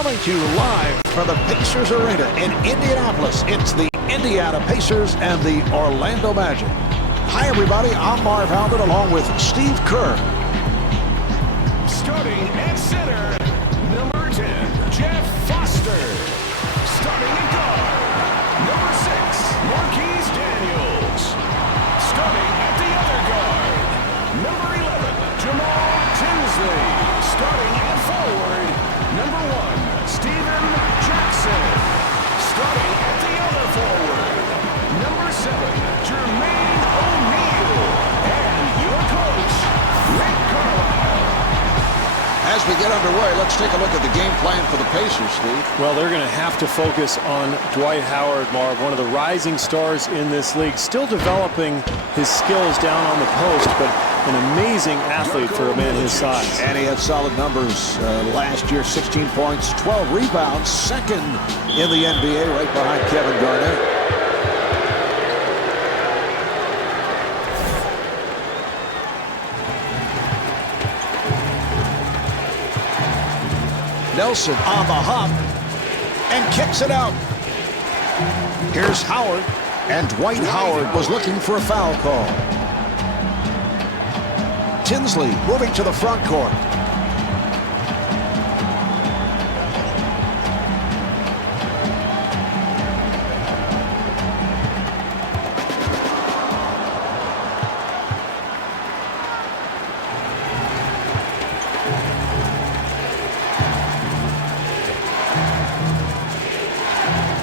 Coming to you live from the Pacers Arena in Indianapolis, it's the Indiana Pacers and the Orlando Magic. Hi, everybody. I'm Marv Albert along with Steve Kerr. Starting at center, number 10, Jeff Foster. Starting at guard, number 6, Marquise Daniels. Starting at the other guard, number 11, Jamal Tinsley. Starting at forward, number 1, Steven Jackson. Starting at the other forward, number 7, Jermaine O'Neal. And your coach, Rick Carlisle. As we get underway, let's take a look at the game plan for the Pacers, Steve. Well, they're going to have to focus on Dwight Howard, Marv, one of the rising stars in this league. Still developing his skills down on the post, but an amazing athlete for a man his size. And he had solid numbers last year, 16 points, 12 rebounds, second in the NBA, right behind Kevin Garnett. Nelson on the hop and kicks it out. Here's Howard, and Dwight Howard was looking for a foul call. Tinsley moving to the front court.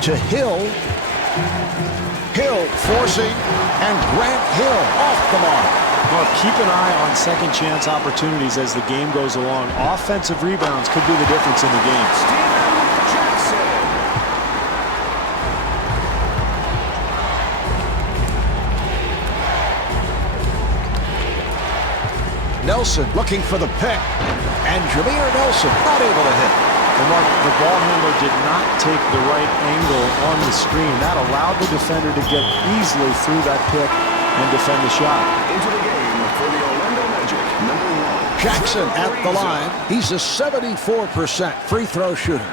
To Hill. Hill forcing, and Grant Hill off the mark. Well, keep an eye on second chance opportunities as the game goes along. Offensive rebounds could be the difference in the game. Steven Jackson. Nelson looking for the pick, and Jameer Nelson not able to hit. The ball handler did not take the right angle on the screen. That allowed the defender to get easily through that pick and defend the shot. Into the game for the Orlando Magic, number 1. Jackson at the line. He's a 74% free throw shooter.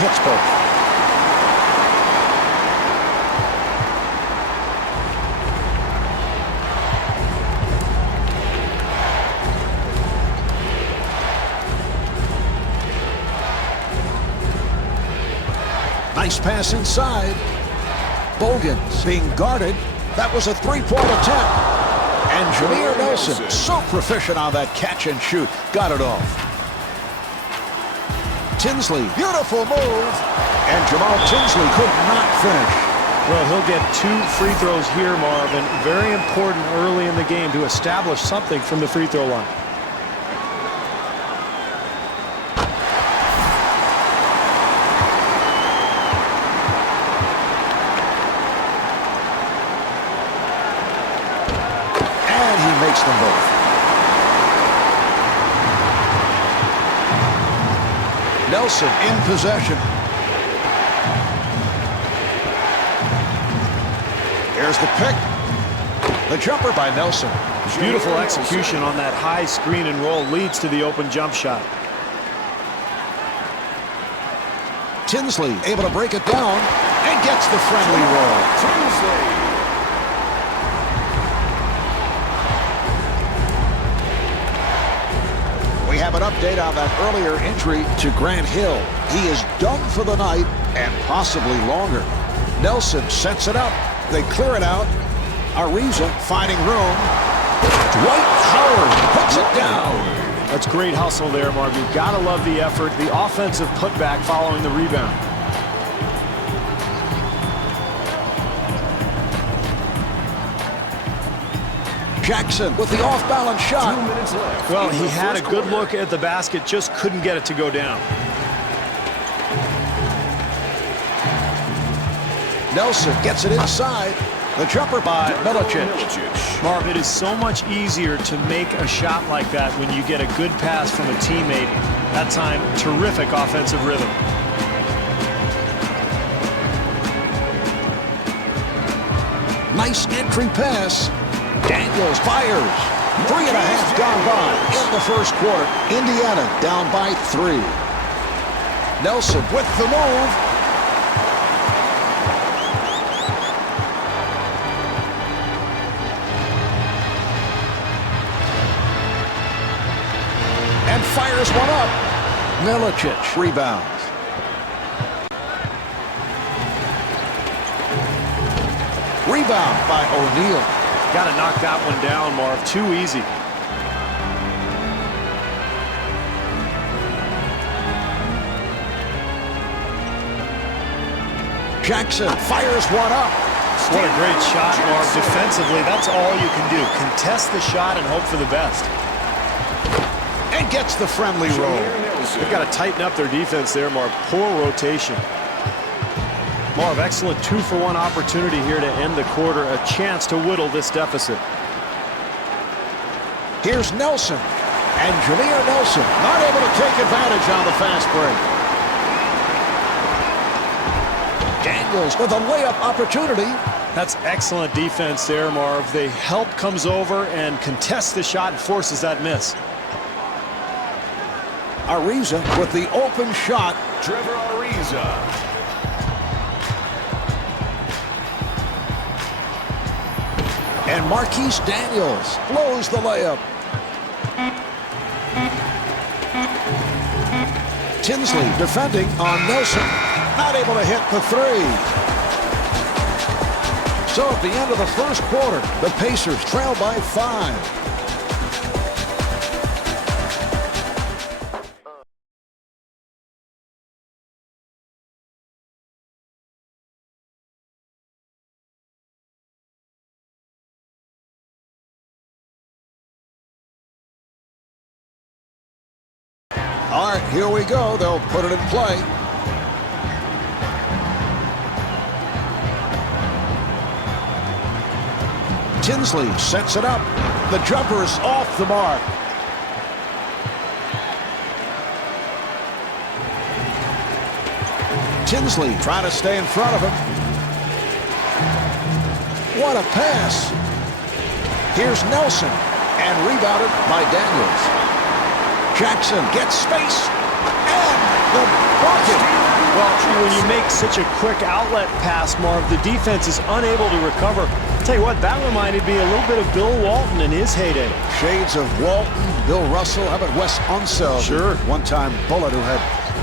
Hits both. Nice pass inside. Bogans being guarded. That was a three-point attempt. And Jameer Nelson, so proficient on that catch and shoot. Got it off. Tinsley, beautiful move, and Jamal Tinsley could not finish. Well, he'll get 2 free throws here, Marvin. Very important early in the game to establish something from the free throw line. And he makes them both. Nelson in possession. Here's the pick. The jumper by Nelson. Beautiful execution on that high screen and roll leads to the open jump shot. Tinsley able to break it down and gets the friendly roll. Tinsley. We have an update on that earlier injury to Grant Hill. He is done for the night and possibly longer. Nelson sets it up. They clear it out. Ariza finding room. Dwight Howard puts it down. That's great hustle there, Marv. You've got to love the effort, the offensive putback following the rebound. Jackson with the off-balance shot. 2 minutes left. Well, he had a good look at the basket, just couldn't get it to go down. Nelson gets it inside. The jumper by Milicic. Marv, it is so much easier to make a shot like that when you get a good pass from a teammate. That time, terrific offensive rhythm. Nice entry pass. Daniels fires. 3.5 gone by in the first quarter. Indiana down by 3. Nelson with the move. And fires one up. Milicic rebounds. Rebound by O'Neal. Got to knock that one down, Marv. Too easy. Jackson fires one up. What a great shot, Marv. Defensively, that's all you can do. Contest the shot and hope for the best. And gets the friendly roll. They've got to tighten up their defense there, Marv. Poor rotation. Marv, excellent 2-for-1 opportunity here to end the quarter. A chance to whittle this deficit. Here's Nelson. And Jameer Nelson not able to take advantage on the fast break. Daniels with a layup opportunity. That's excellent defense there, Marv. The help comes over and contests the shot and forces that miss. Ariza with the open shot. Trevor Ariza. And Marquise Daniels blows the layup. Tinsley defending on Nelson. Not able to hit the three. So at the end of the first quarter, the Pacers trail by 5. All right, here we go. They'll put it in play. Tinsley sets it up. The jumper is off the mark. Tinsley trying to stay in front of him. What a pass. Here's Nelson, and rebounded by Daniels. Jackson gets space, and the bucket. Well, when you make such a quick outlet pass, Marv, the defense is unable to recover. I'll tell you what, that reminded me a little bit of Bill Walton in his heyday. Shades of Walton, Bill Russell. How about Wes Unseld? Sure. One-time Bullet who had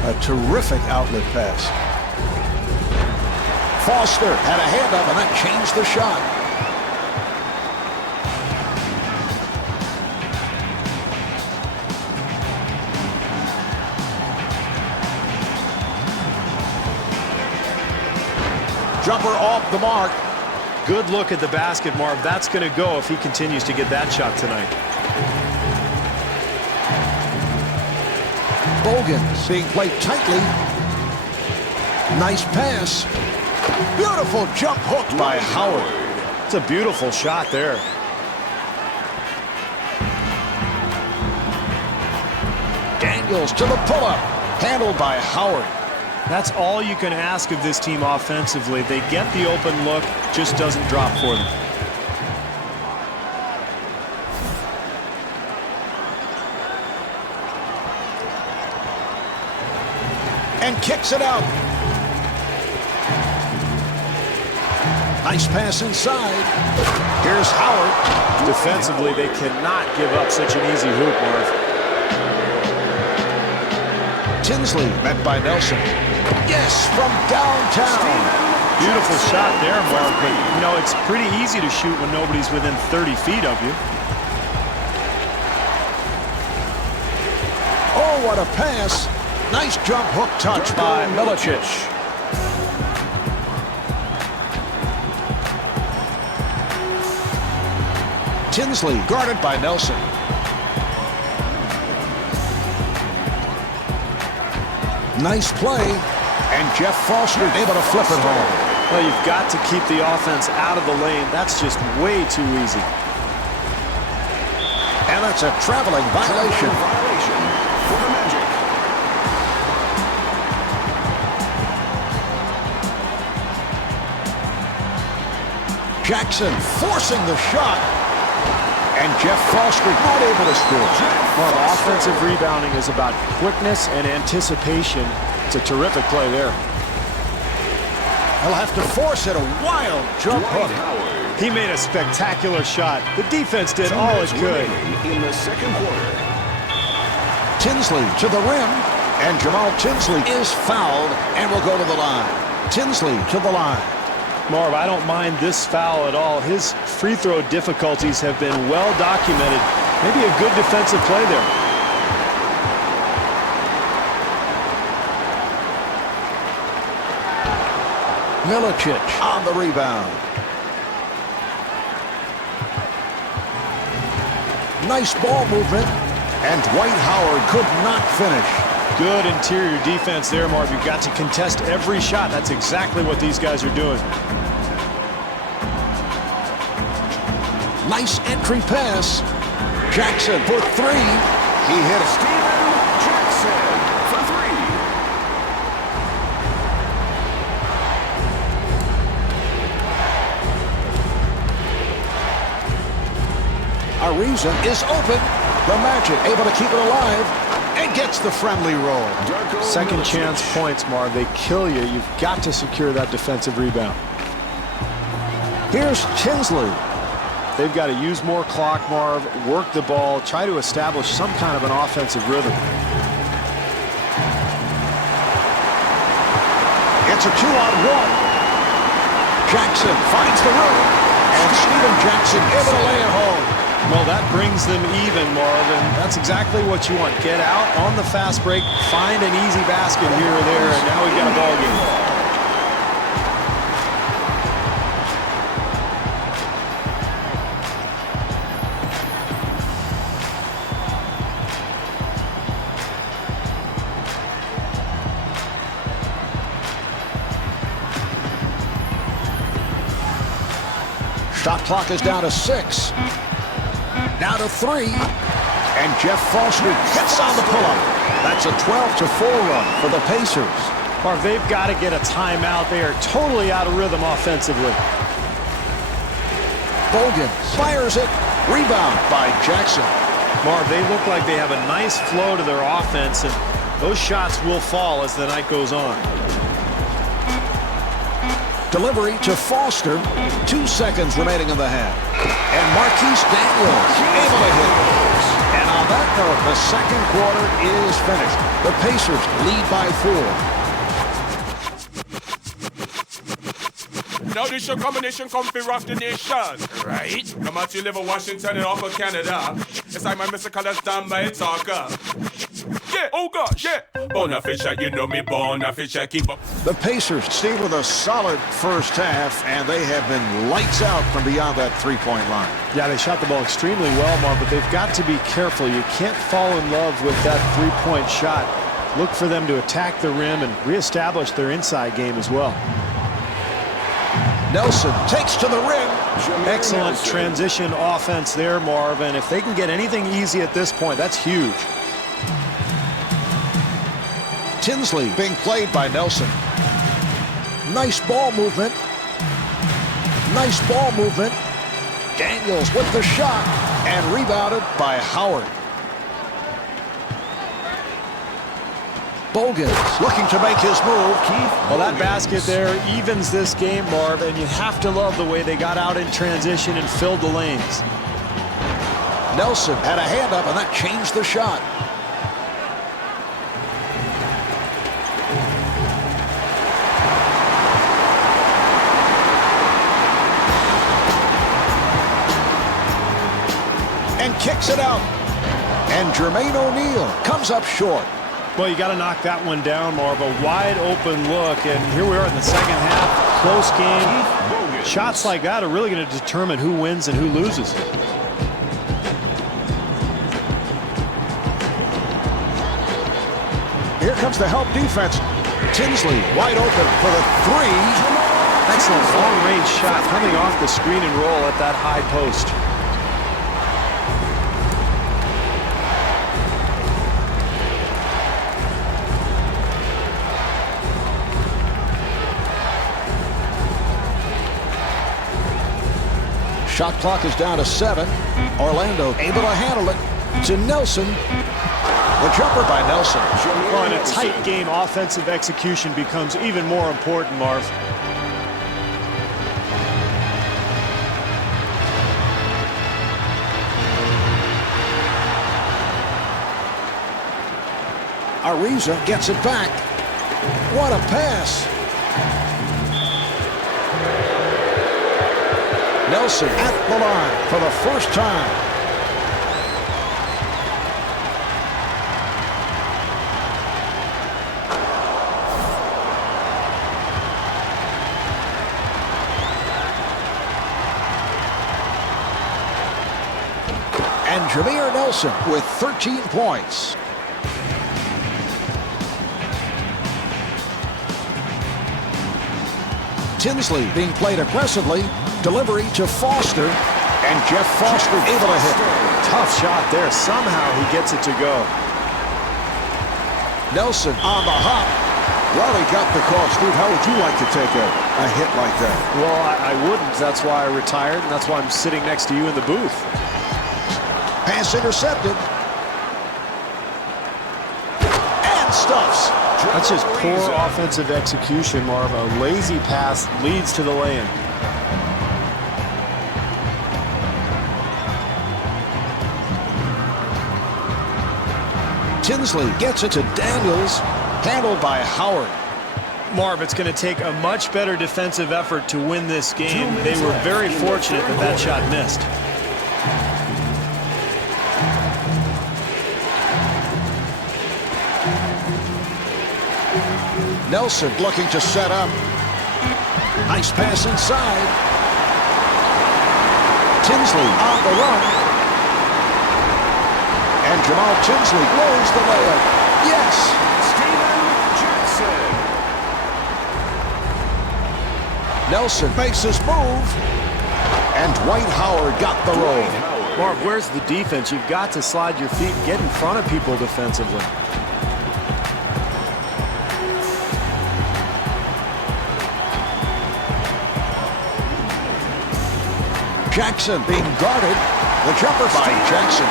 a terrific outlet pass. Foster had a hand up, and that changed the shot. Jumper off the mark. Good look at the basket, Marv. That's going to go if he continues to get that shot tonight. Bogan being played tightly. Nice pass. Beautiful jump hook by Howard. It's a beautiful shot there. Daniels to the pull-up. Handled by Howard. That's all you can ask of this team offensively. They get the open look, just doesn't drop for them. And kicks it out. Nice pass inside. Here's Howard. Defensively, they cannot give up such an easy hoop, Marv. Tinsley met by Nelson. Yes, from downtown. Beautiful shot there, Marv, but, you know, it's pretty easy to shoot when nobody's within 30 feet of you. Oh, what a pass. Nice jump hook touch by Milicic. Tinsley guarded by Nelson. Nice play, and Jeff Foster able to flip it home. Well, you've got to keep the offense out of the lane. That's just way too easy. And that's a traveling violation. For the Magic. Jackson forcing the shot. And Jeff Foster not able to score. Well, offensive rebounding is about quickness and anticipation. It's a terrific play there. He'll have to force it. A wild jump hook. He made a spectacular shot. The defense did all it could. In the second quarter. Tinsley to the rim. And Jamal Tinsley is fouled and will go to the line. Tinsley to the line. Marv, I don't mind this foul at all. His free throw difficulties have been well documented. Maybe a good defensive play there. Milicic on the rebound. Nice ball movement. And Dwight Howard could not finish. Good interior defense there, Marv. You've got to contest every shot. That's exactly what these guys are doing. Nice entry pass. Jackson for three. He hit it. Steven Jackson for three. Ariza is open. The Magic able to keep it alive and gets the friendly roll. Second chance points, Marv. They kill you. You've got to secure that defensive rebound. Here's Tinsley. They've got to use more clock, Marv, work the ball, try to establish some kind of an offensive rhythm. It's a 2-on-1. Jackson finds the room. And Steven Jackson able to lay it home. Well, that brings them even, Marv, and that's exactly what you want. Get out on the fast break, find an easy basket here or there, and now we've got a ball game. Shot clock is down to 6. Now to 3. And Jeff Foster hits on the pull-up. That's a 12-4 run for the Pacers. Marv, they've got to get a timeout. They are totally out of rhythm offensively. Bogan fires it. Rebound by Jackson. Marv, they look like they have a nice flow to their offense, and those shots will fall as the night goes on. Delivery to Foster. 2 seconds remaining in the half. And Marquise Daniels able to hit. And on that note, the second quarter is finished. The Pacers lead by 4. Now this your combination come fi rough the nation, right? Come out you live in Washington and off of Canada. It's like my musical that's done by a talker. Yeah, oh gosh, yeah. Bonafisha, you know me, Bonafisha, keep up. The Pacers stay with a solid first half, and they have been lights out from beyond that three-point line. Yeah, they shot the ball extremely well, Marv, but they've got to be careful. You can't fall in love with that three-point shot. Look for them to attack the rim and reestablish their inside game as well. Nelson takes to the rim. Excellent transition offense there, Marv, and if they can get anything easy at this point, that's huge. Tinsley being played by Nelson. Nice ball movement. Nice ball movement. Daniels with the shot and rebounded by Howard. Bogan looking to make his move. Well, that basket there evens this game, Marv, and you have to love the way they got out in transition and filled the lanes. Nelson had a hand up, and that changed the shot. And kicks it out. And Jermaine O'Neal comes up short. Well, you got to knock that one down, Marv. A wide open look, and here we are in the second half. Close game. Shots like that are really going to determine who wins and who loses. Here comes the help defense. Tinsley wide open for the three. Excellent long-range shot coming off the screen and roll at that high post. Shot clock is down to 7. Orlando able to handle it to Nelson. The jumper by Nelson. Well, in a tight game, offensive execution becomes even more important, Marv. Ariza gets it back. What a pass. Nelson at the line for the first time. And Jameer Nelson with 13 points. Tinsley being played aggressively. Delivery to Foster. And Jeff Foster able to hit. Tough shot there. Somehow he gets it to go. Nelson on the hop. Well, he got the call. Steve, how would you like to take a hit like that? Well, I wouldn't. That's why I retired, and that's why I'm sitting next to you in the booth. Pass intercepted. And stuffs. That's just poor offensive execution, Marv. A lazy pass leads to the lay-in. Tinsley gets it to Daniels. Handled by Howard. Marv, it's going to take a much better defensive effort to win this game. They were very fortunate that that shot missed. Nelson looking to set up. Nice pass inside. Tinsley on the run. And Jamal Tinsley blows the layup. Yes. Steven Jackson. Nelson makes his move. And Dwight Howard got the roll. Marv, where's the defense? You've got to slide your feet and get in front of people defensively. Jackson being guarded. The jumper by Jackson.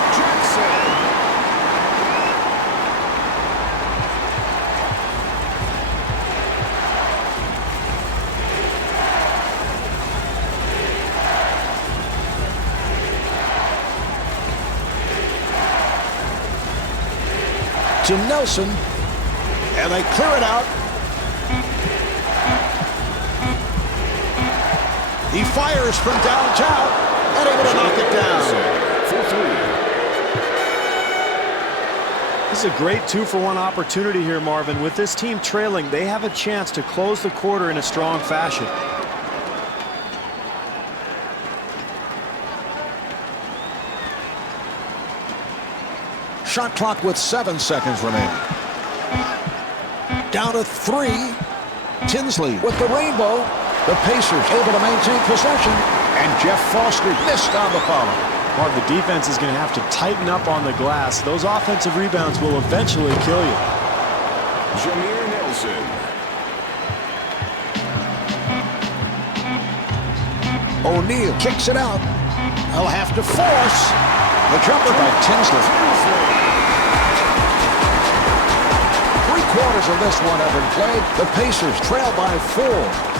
To Nelson. And they clear it out. He fires from downtown and able to knock it down. For 3. This is a great 2-for-1 opportunity here, Marvin. With this team trailing, they have a chance to close the quarter in a strong fashion. Shot clock with 7 seconds remaining. Down to 3. Tinsley with the rainbow. The Pacers able to maintain possession. And Jeff Foster missed on the follow. Marv, the defense is going to have to tighten up on the glass. Those offensive rebounds will eventually kill you. Jameer Nelson. O'Neal kicks it out. He'll have to force. The jumper by Tinsley. 3/4 of this one have been played. The Pacers trail by 4.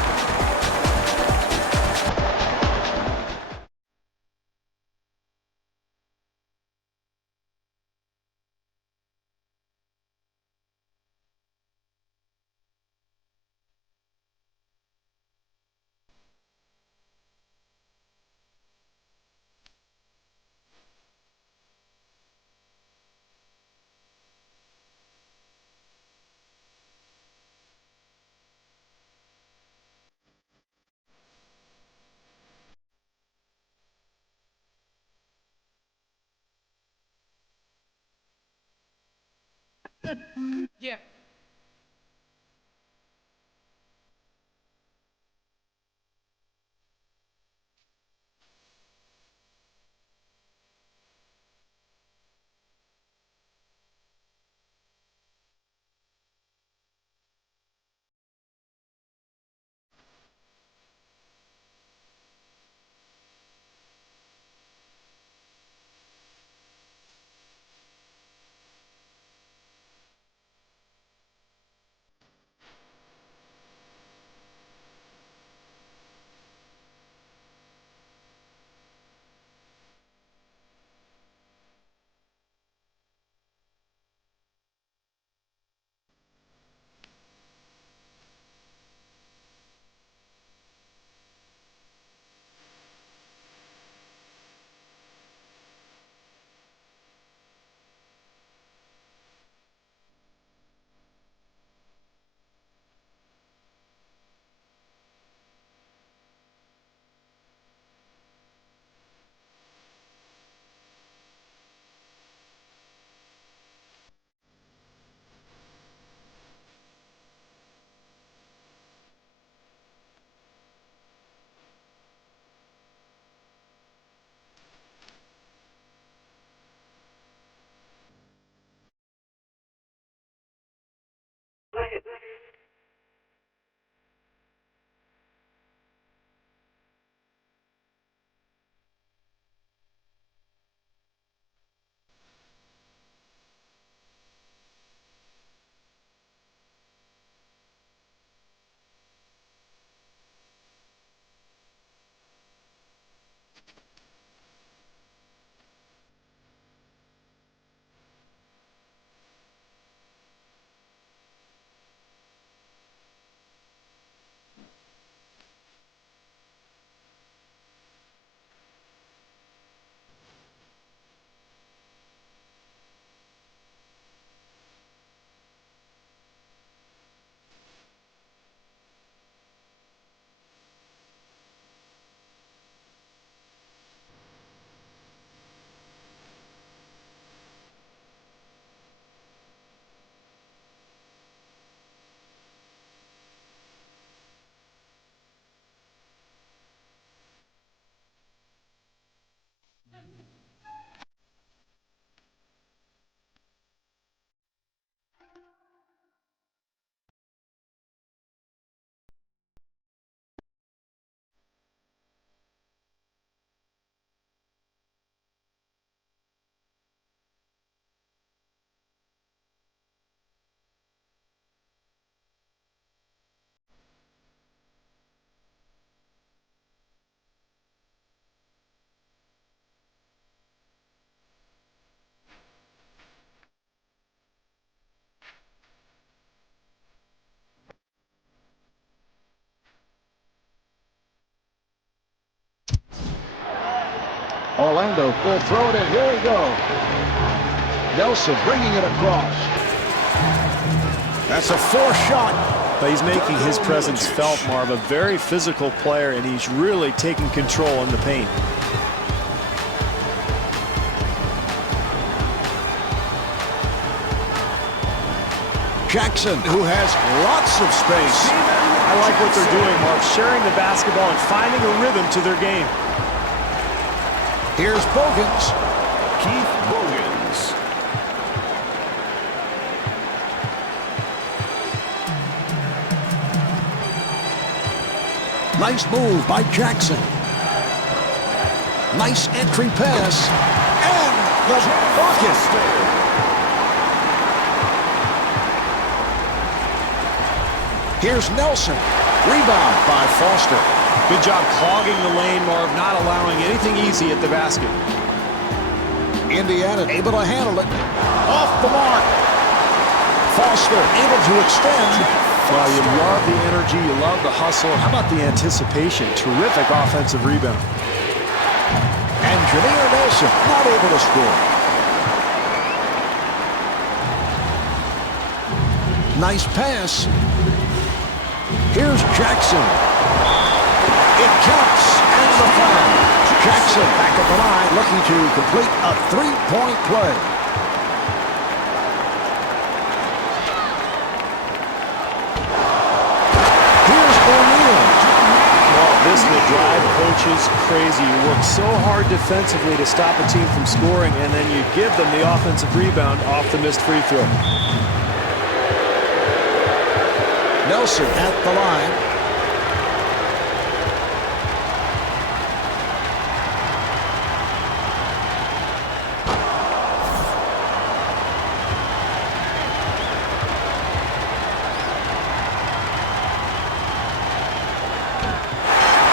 Yeah. Orlando. Full throw it, and here we go. Nelson bringing it across. That's a forced shot. But he's making his presence felt, Marv. A very physical player, and he's really taking control in the paint. Jackson, who has lots of space. I like what they're doing, Marv, sharing the basketball and finding a rhythm to their game. Here's Bogans. Keith Bogans. Nice move by Jackson. Nice entry pass. And the bucket. Here's Nelson. Rebound by Foster. Good job clogging the lane, Marv, not allowing anything easy at the basket. Indiana able to handle it. Off the mark. Foster able to extend. Well, you love the energy, you love the hustle. How about the anticipation? Terrific offensive rebound. And Jameer Nelson not able to score. Nice pass. Here's Jackson. It counts, and the foul. Jackson back at the line, looking to complete a three-point play. Here's O'Neal. Well, this the drive coach is crazy. You work so hard defensively to stop a team from scoring, and then you give them the offensive rebound off the missed free throw. Nelson at the line.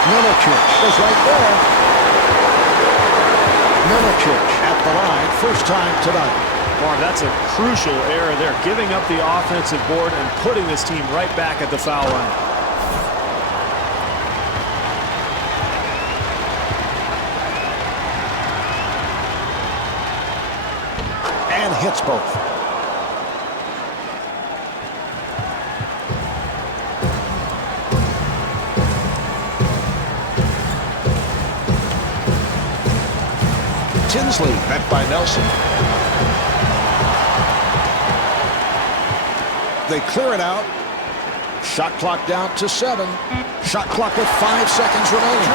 Milicic is right there. Milicic at the line, first time tonight. Marv, that's a crucial error there, giving up the offensive board and putting this team right back at the foul line. And hits both. Tinsley met by Nelson. They clear it out. Shot clock down to 7. Shot clock with 5 seconds remaining.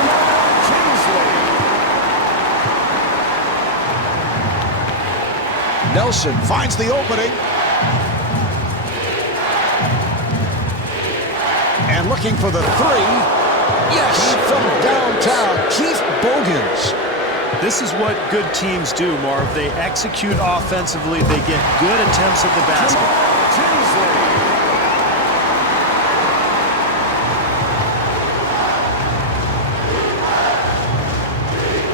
Nelson finds the opening. And looking for the 3. Yes, from downtown, Keith Bogans. This is what good teams do, Marv. They execute offensively. They get good attempts at the basket.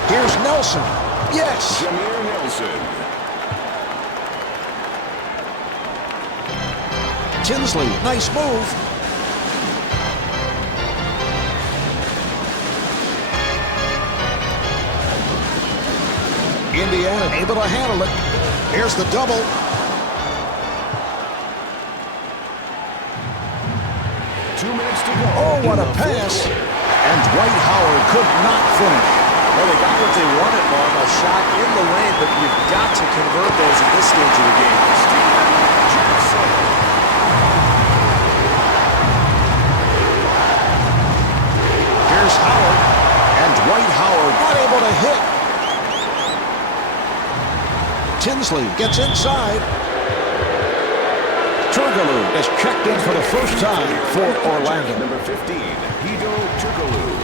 Here's Nelson. Yes. Jameer Nelson. Tinsley, nice move. Indiana able to handle it. Here's the double. Oh, what a pass. And Dwight Howard could not finish. Well, they got what they wanted, Marv. A shot in the lane, but you've got to convert those at this stage of the game. Here's Howard. And Dwight Howard not able to hit. Tinsley gets inside. Turkoglu is checked in for the first time for Orlando. Number 15, Hedo Turkoglu.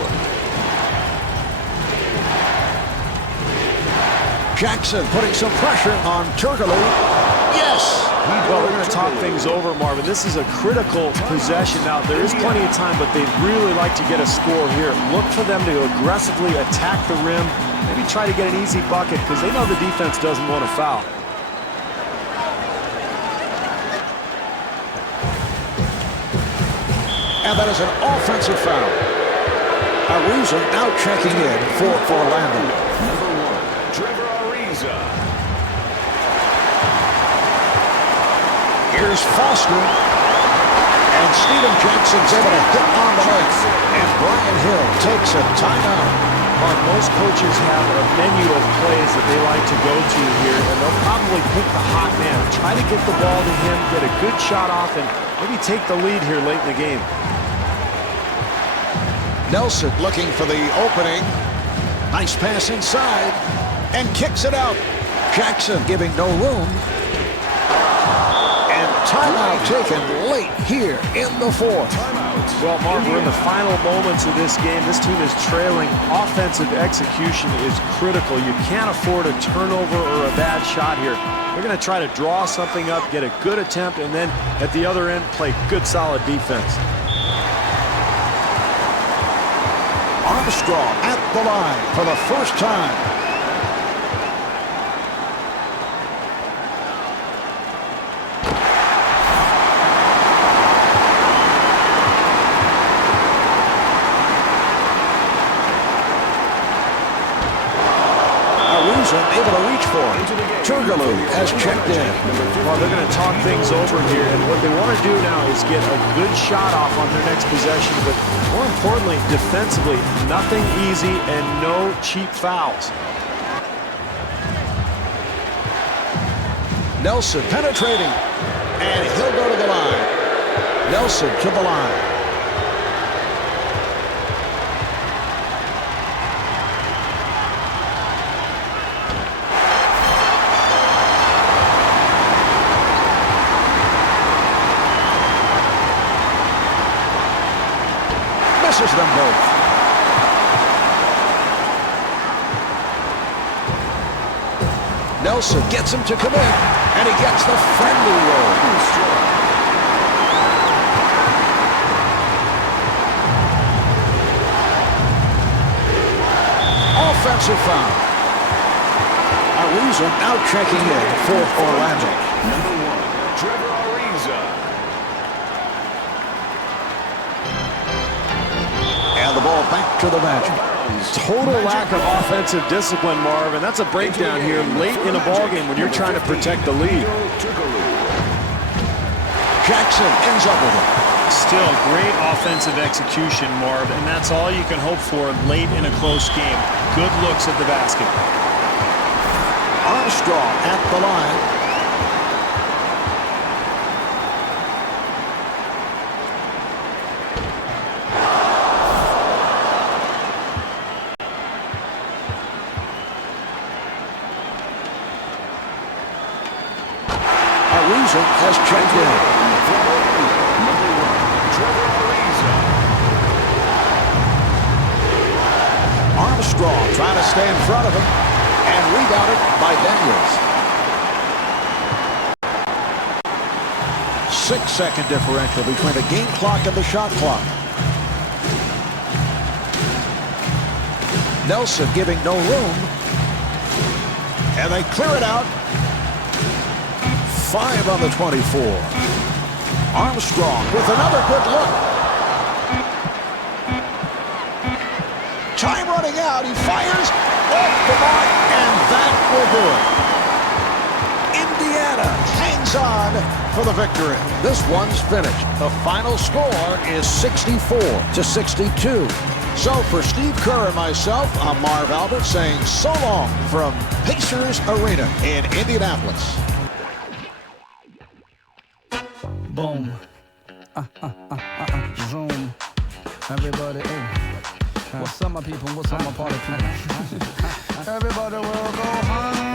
Jackson putting some pressure on Turkoglu. Yes! Well, we're going to talk things over, Marvin. This is a critical possession. Now, there is plenty of time, but they'd really like to get a score here. Look for them to aggressively attack the rim. Maybe try to get an easy bucket because they know the defense doesn't want to foul. And that is an offensive foul. Ariza now checking in for Orlando. Number 1. Ariza. Here's Foster. And Steven Jackson's able to hit on the leg. And Brian Hill takes a timeout. Most coaches have a menu of plays that they like to go to here, and they'll probably pick the hot man, try to get the ball to him, get a good shot off, and maybe take the lead here late in the game. Nelson looking for the opening. Nice pass inside. And kicks it out. Jackson giving no room. And timeout taken late here in the fourth. Well, Mark, we're in the final moments of this game. This team is trailing. Offensive execution is critical. You can't afford a turnover or a bad shot here. They're going to try to draw something up, get a good attempt, and then at the other end, play good, solid defense. Armstrong at the line for the first time. Able to reach for it. Turgaloo has checked in. Well, they're going to talk things over here, and what they want to do now is get a good shot off on their next possession, but more importantly, defensively, nothing easy and no cheap fouls. Nelson penetrating, and he'll go to the line. Nelson to the line. Misses them both. Nelson gets him to commit, and he gets the friendly roll. Offensive foul. Ariza now checking in for Orlando. Number 1, Trevor Ariza. And the ball back to the bench. Total lack of offensive discipline, Marv, and that's a breakdown here late in a ballgame when you're trying to protect the lead. Jackson ends up with it. Still great offensive execution, Marv, and that's all you can hope for late in a close game. Good looks at the basket. Armstrong at the line. Ariza has checked in. Number 1, Trevor Ariza. Armstrong trying to stay in front of him and rebounded by Daniels. 6-second differential between the game clock and the shot clock. Nelson giving no room. And they clear it out. 5 on the 24. Armstrong with another good look. Time running out. He fires off the mark, and that will do it. Indiana hangs on for the victory. This one's finished. The final score is 64-62. So for Steve Kerr and myself, I'm Marv Albert saying so long from Pacers Arena in Indianapolis. Boom. Zoom. Everybody, hey. What's up, my people? What's up, my party people? Everybody will go home.